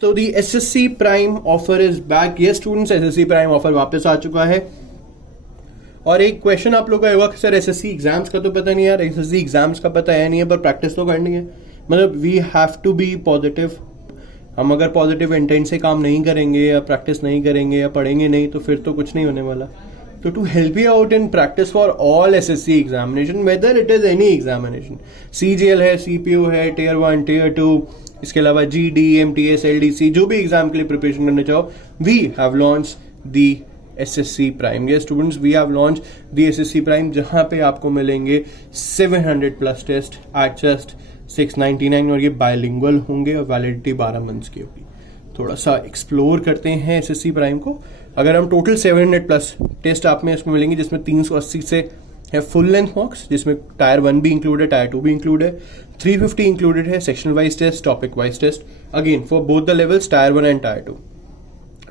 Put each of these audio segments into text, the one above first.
तो the SSC prime offer is back. ये students SSC prime offer वापस आ चुका है। और एक क्वेश्चन आप लोग का होगा कि सर एसएससी एग्जाम्स का तो पता नहीं यार, एसएससी एग्जाम्स का पता है नहीं है, पर प्रैक्टिस तो करनी है। मतलब we have to be positive. हम अगर पॉजिटिव इंटेंट से काम नहीं करेंगे या प्रैक्टिस नहीं करेंगे या पढ़ेंगे नहीं तो फिर तो कुछ नहीं होने वाला। तो to help you out in practice for all SSC examination, whether it is any examination, CGL है, सीपीयू है, टियर 1 टियर 2, इसके अलावा जीडी, एमटीएस, एलडीसी, जो भी एग्जाम के लिए प्रिपरेशन करना चाहो, we have launch the SSC prime. ये students we have launch the SSC prime, जहां पे आपको मिलेंगे 700 प्लस टेस्ट एट जस्ट 699 और ये बायलिंगुअल होंगे और वैलिडिटी 12 मंथ्स की होगी। थोड़ा सा एक्सप्लोर करते हैं एसएससी प्राइम को। अगर हम टोटल 700 प्लस टेस्ट आप में इसमें मिलेंगे, जिसमें 380 से है फुल लेंथ मॉक्स, जिसमें टायर 1 भी इंक्लूड है, टायर 2 भी इंक्लूड है, 350 इंक्लूडेड है sectional wise test, topic wise test, again for both the levels tier 1 and tier 2।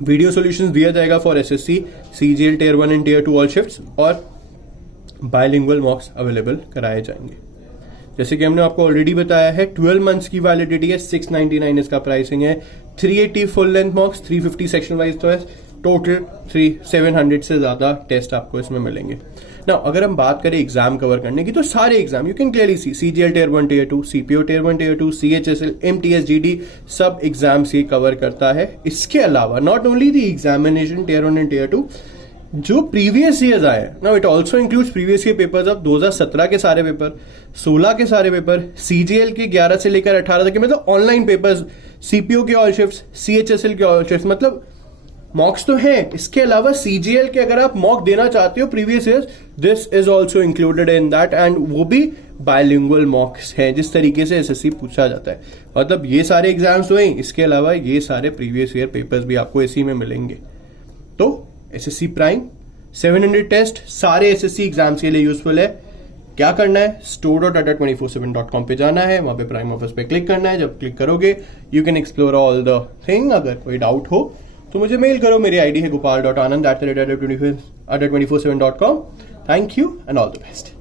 Video solutions दिया जाएगा for SSC, CGL, tier 1 and tier 2 all shifts, और bilingual mocks available कराए जाएंगे। जैसे कि हमने आपको ऑलरेडी बताया है, 12 मंथ्स की वैलिडिटी है, 699 इसका प्राइसिंग है, 380 full length mocks, 350 section wise test, total 700 से ज्यादा टेस्ट आपको इसमें मिलेंगे। ना अगर हम बात करें एग्जाम कवर करने की, तो सारे exam you can clearly see, CGL tier 1 tier 2, CPO tier 1 tier 2, CHSL, MTS, GD, सब एग्जाम्स ये कवर करता है। इसके अलावा not only the examination tier 1 and tier 2, जो प्रीवियस ईयर्स आए, now it also includes previous year papers of 2017 के सारे पेपर, 16 के सारे पेपर, सीजीएल के 11 से लेकर 18 तक के, मतलब ऑनलाइन पेपर्स, सीपीओ के ऑल शिफ्ट्स, सीएचएसएल के ऑल शिफ्ट्स, मतलब मॉक्स तो है। इसके अलावा सीजीएल के अगर आप मॉक देना चाहते हो previous years, this is also included in that, and वो भी बायलिंगुअल मॉक्स है, जिस तरीके से एसएससी पूछा जाता है। मतलब ये सारे एग्जाम्स हुए, इसके अलावा ये सारे प्रीवियस ईयर पेपर्स भी आपको इसी में मिलेंगे। तो एसएससी प्राइम 700 टेस्ट सारे एसएससी एग्जाम्स के लिए यूजफुल है। क्या करना है, store.ada247.com पे जाना है, वहां पे प्राइम ऑफर्स पे क्लिक करना है। जब क्लिक करोगे you can explore all the thing. अगर कोई डाउट हो तो मुझे मेल करो, मेरी आईडी है gopal.anand@ada247.com। Thank you and all the best.